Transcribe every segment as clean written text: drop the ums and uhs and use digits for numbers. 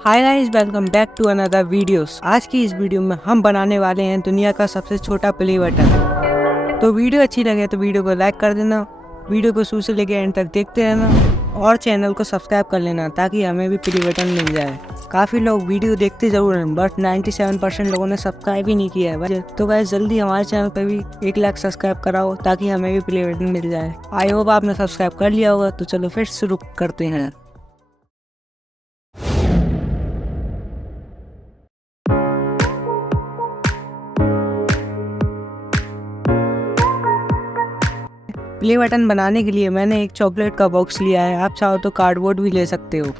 Hi guys, welcome back to another videos. आज की इस वीडियो में हम बनाने वाले हैं दुनिया का सबसे छोटा प्ले बटन। तो वीडियो अच्छी लगे तो वीडियो को लाइक कर देना, वीडियो को शुरू से लेकर एंड तक देखते रहना और चैनल को सब्सक्राइब कर लेना ताकि हमें भी प्ले बटन मिल जाए। काफ़ी लोग वीडियो देखते ज़रूर हैं बट 97% लोगों ने सब्सक्राइब ही नहीं किया है। तो गाइस जल्दी हमारे चैनल पर भी 1 लाख सब्सक्राइब कराओ ताकि हमें भी प्ले बटन मिल जाए। आई होप आपने सब्सक्राइब कर लिया होगा। तो चलो फिर शुरू करते हैं। प्ले बटन बनाने के लिए मैंने एक चॉकलेट का बॉक्स लिया है। आप चाहो तो कार्डबोर्ड भी ले सकते हो।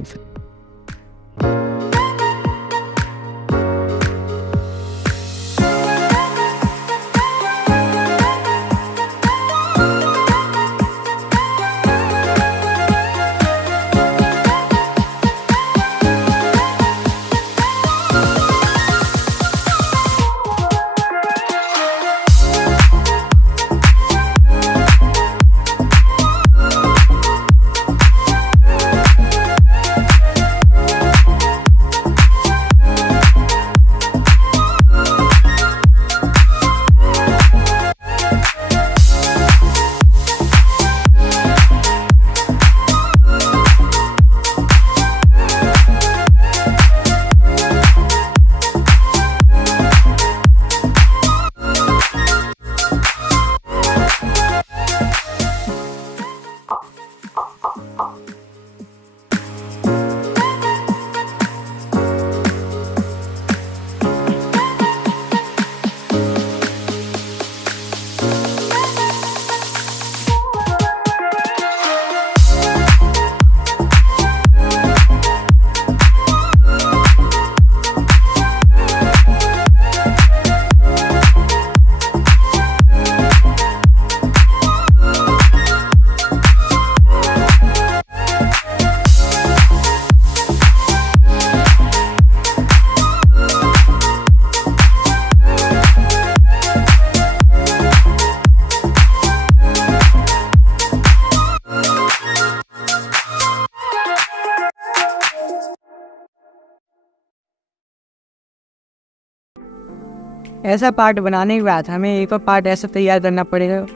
ऐसा पार्ट बनाने के बाद हमें एक और पार्ट ऐसा तैयार करना पड़ेगा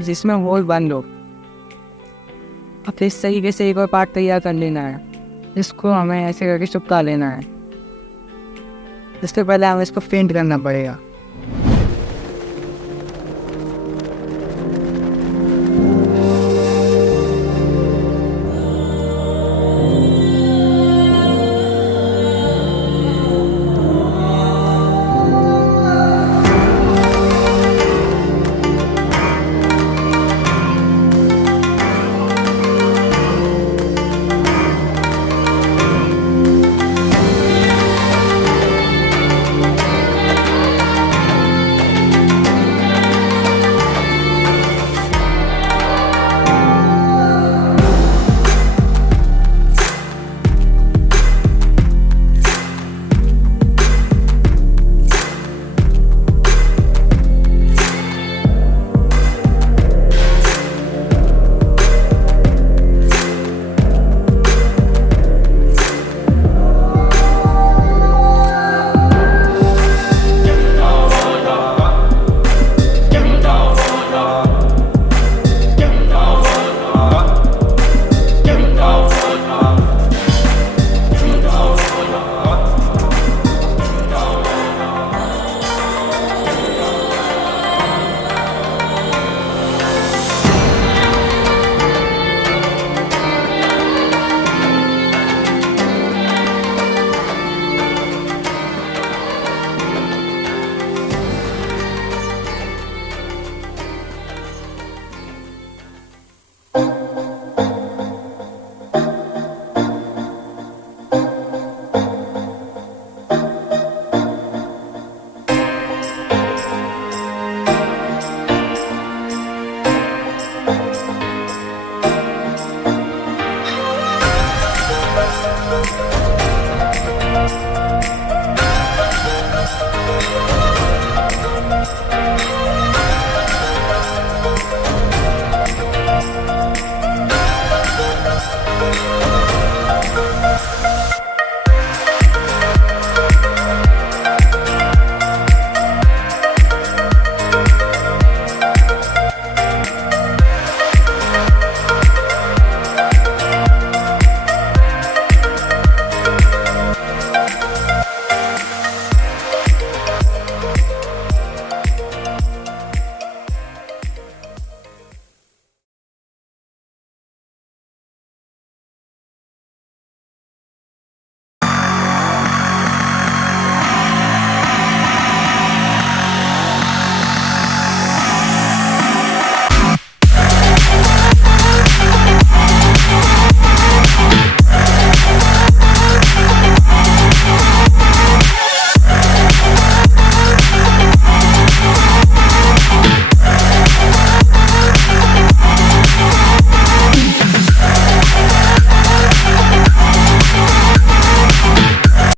जिसमें होल बंद हो। अब इस तरीके से एक और पार्ट तैयार कर लेना है। इसको हमें ऐसे करके चिपका लेना है। इससे पहले हमें इसको पेंट करना पड़ेगा।